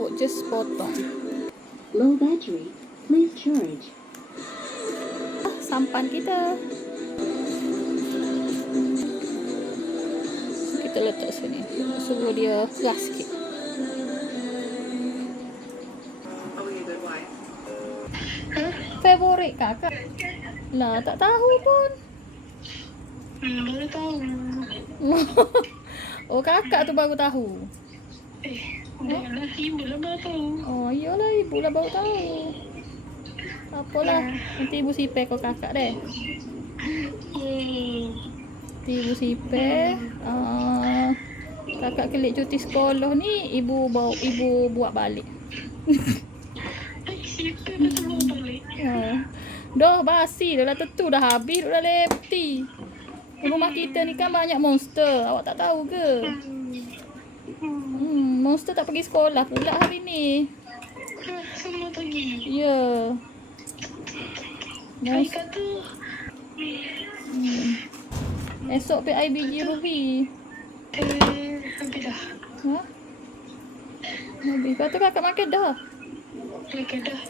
awak just potong. Low battery. Please charge. Sampan kita. Kita letak sini. Suruh dia keras sikit. Favorit kakak? Lah, tak tahu pun. Baru tahu. Oh, kakak tu baru tahu. Dah lah, ibu lah baru tahu. Oh, iyalah ibu lah baru tahu. Apalah, nanti ibu sipir kau kakak deh. Nanti ibu sipir. Kakak kelik cuti sekolah ni, ibu buat balik. Sipir betul bawa balik. Dah basi dah tentu dah habis dah lepti. Rumah kita ni kan banyak monster. Awak tak tahu ke? Monster tak pergi sekolah pula hari ni. Semua pergi. Ya. Saya kata Esok PIBG Ruby. habis dah. Ha? Habis. Lepas tu kakak makan dah. Makan dah.